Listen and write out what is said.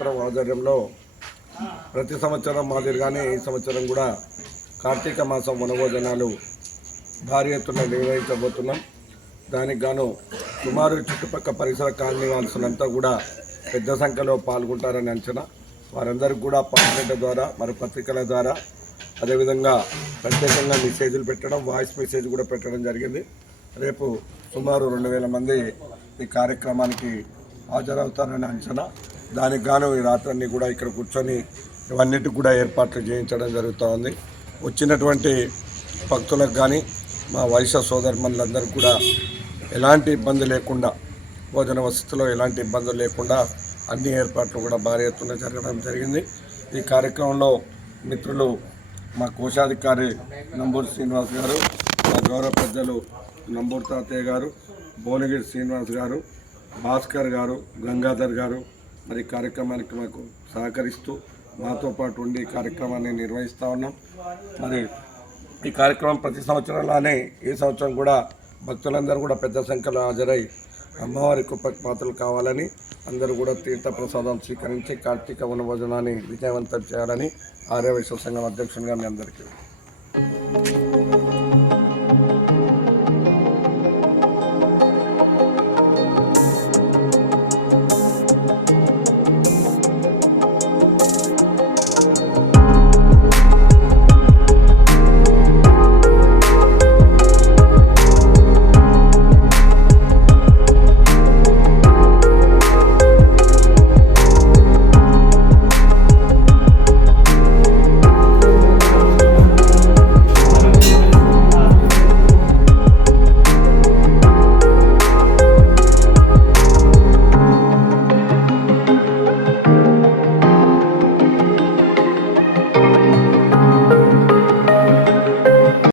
క్షేత్రం ఆధ్వర్యంలో ప్రతి సంవత్సరం మాదిరిగానే ఈ సంవత్సరం కూడా కార్తీక మాసం వనభోజనాలు భారీ ఎత్తున నిర్వహించబోతున్నాం. దానికి గాను సుమారు చుట్టుపక్కల పరిసర కాలనీ వాసులంతా కూడా పెద్ద సంఖ్యలో పాల్గొంటారని అంచనా. వారందరికీ కూడా పాంప్లెట్ల ద్వారా మరి పత్రికల ద్వారా అదేవిధంగా ప్రత్యేకంగా మెసేజ్లు పెట్టడం, వాయిస్ మెసేజ్ కూడా పెట్టడం జరిగింది. రేపు సుమారు 2000 మంది ఈ కార్యక్రమానికి హాజరవుతారని అంచనా. దానికి గాను ఈ రాత్రన్నీ కూడా ఇక్కడ కూర్చొని ఇవన్నిటికి కూడా ఏర్పాట్లు చేయించడం జరుగుతూ ఉంది. వచ్చినటువంటి భక్తులకు కానీ మా వైశ్య సోదరులందరికీ కూడా ఎలాంటి ఇబ్బంది లేకుండా, భోజన వసతిలో ఎలాంటి ఇబ్బందులు లేకుండా అన్ని ఏర్పాట్లు కూడా భారీ ఎత్తున జరగడం జరిగింది. ఈ కార్యక్రమంలో మిత్రులు మా కోశాధికారి నంబూరు శ్రీనివాస్ గారు, మా గౌరవ పెద్దలు నంబూరు తాతయ్య గారు, భువనగిరి శ్రీనివాస్ గారు, భాస్కర్ గారు, గంగాధర్ గారు మరి కార్యక్రమానికి మాకు సహకరిస్తూ మాతో పాటు ఉండి కార్యక్రమాన్ని నిర్వహిస్తూ ఉన్నాం. మరి ఈ కార్యక్రమం ప్రతి సంవత్సరంలానే ఈ సంవత్సరం కూడా భక్తులందరూ కూడా పెద్ద సంఖ్యలో హాజరై అమ్మవారి కృపకు పాత్రలు కావాలని, అందరూ కూడా తీర్థ ప్రసాదాలు స్వీకరించి కార్తీక వనభోజనాన్ని విజయవంతం చేయాలని ఆర్యవైశ్య సంఘం అధ్యక్షునిగా మీ అందరికీ